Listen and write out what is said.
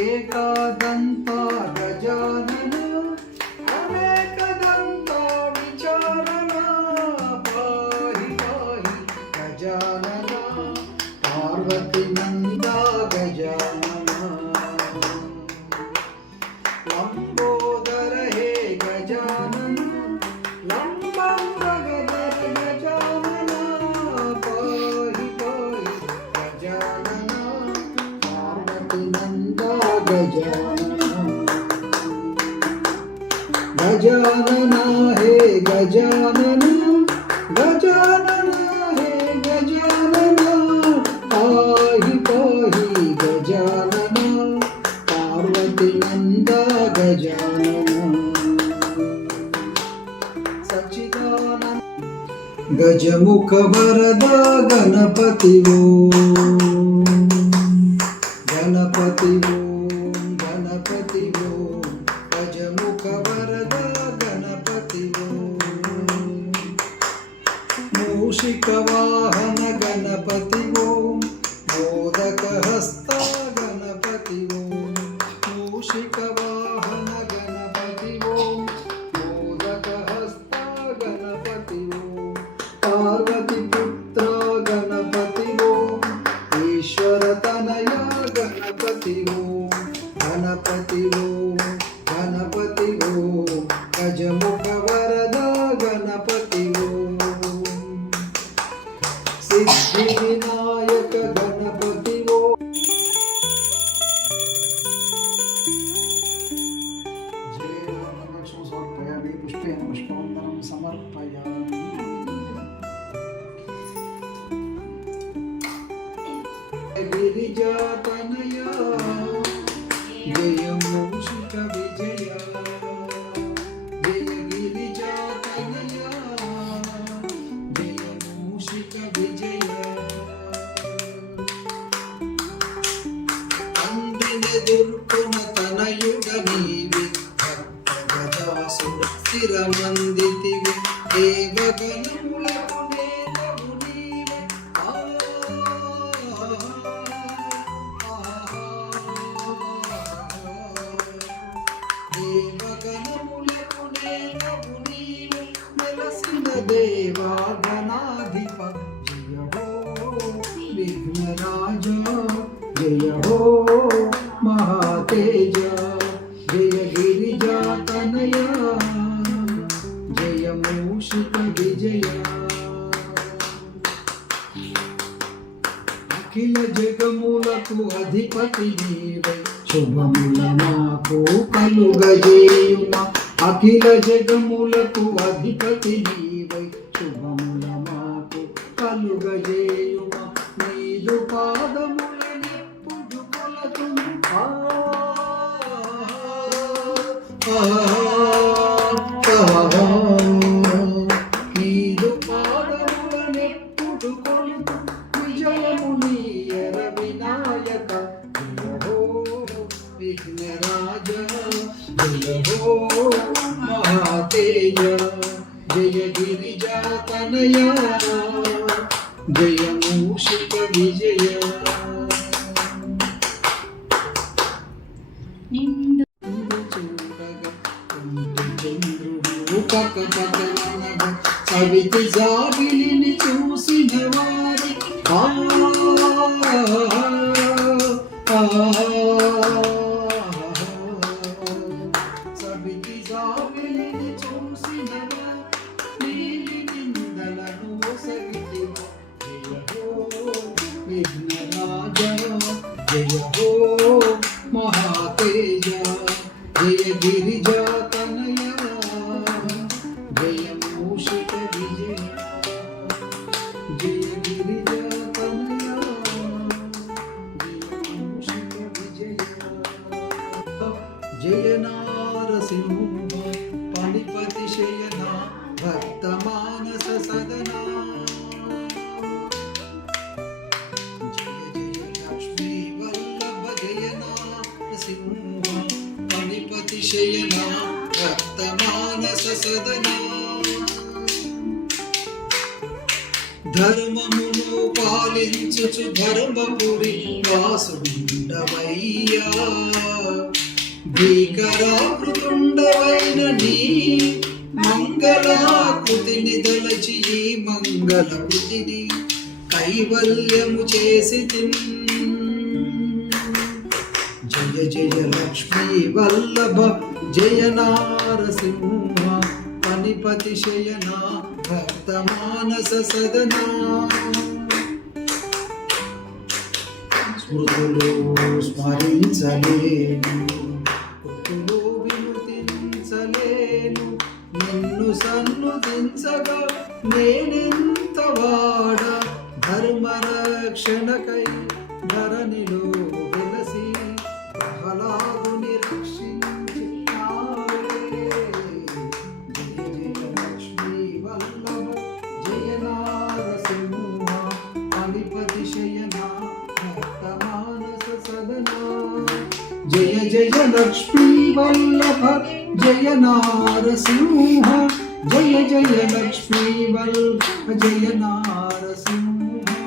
एकदन्ता गजानन अनेकदन्ता विचारणा पाहि पाहि गजानन पार्वती नंदा गजानन लंबोदर हे गजानन लंबं गगदर गजानन पाहि पाहि गजानन पार्वती नंदा गजानन हे गजानन गजानन हे गजानन पाहि पाहि गजानन पार्वती नंदा गजानन सच्चिदानंद गजमुख वरदा गणपति वो गणपति वो गणपति वो गजमुख वरदा गणपति वो मूषिक वाहन गणपति वो मोदक हस्ता गणपति वो मूषिक वाहन गणपति वो मोदक हस्ता गणपति वो पार्वती पुत्र गणपति वो ईश्वर तनया गणपति वो गणपति वो गणपति वो गजमुख वरदा गणपति वो सिद्धि विनायक गणपति वो जय लक्ष्मी समर्पयामि पुष्पेण पुष्पवन्दनं समर्पयामि गिरिजातनया जय मूषिक विजया जय गिरिजातनया जय मूषिक विजया अंदिने दुर्गम तनयुग नीवे भक्तगदासुर स्थिरमन्दितिवे देवगणमुలకు నేలవు నీవే దేవగణములకు నేలవు నీవే నెలసిన దేవా గణాధిప జయ హో విఘ్నరాజ జయ హో మహాతేజ జయ గిరిజాతనయ జయ మూషిక విజయ అఖిల జగములకు అధిపతి నీవై శుభముల మాకు కలుగజేయుమా అఖిల జగములకు అధిపతి నీవై శుభముల మాకు కలుగజేయుమా నీదు పాదములనెప్పుడు కొలతుము నీదు పాదములనెప్పుడు కొలుతు విజయము నీయర వినాయక జయ హో విఘ్నరాజ జయ హో మహాతేజ జయ గిరిజాతనయ జయ మూషిక విజయ సవితి జాబిలిని చూసిన వారి సవితి జాబిలిని చూసిన నీలి నిందలను సవితి జయ హో విఘ్నరాజ జయ హో మహాతేజ జయ గిరిజాతనయ జయ మూషిక విజయ జయ గిరిజాతనయ జయ మూషిక విజయ జయ నారసింహ పణిపతి శయన భక్త మానస సదనా జయ జయ లక్ష్మీ వల్లభ జయ నారసింహ పణిపతి శయన భక్త మానస సదనా ధర్మమును పాలించుచు ధర్మపురి వాసుండవయ్యా భీకరాకృతుండవైన నీ మంగళాకృతిని దలచి ఈ మంగళకృతిని కైవల్యము చేసి జయ జయ లక్ష్మీ వల్లభ జయ నారసింహ పణిపతి శయన భక్త మానస సదనా స్మృతులు స్మరించలేను కొట్టులు వినుతించలేను నిన్ను సన్నుతించగా నేనెంత వాడ ధర్మరక్షణకై ధరణిలో వెలసి ప్రహ్లాదుని రక్షించి జయ జయ లక్ష్మీ వల్లభ జయ నారసింహ జయ జయ లక్ష్మీ వల్లభ జయ నారసింహ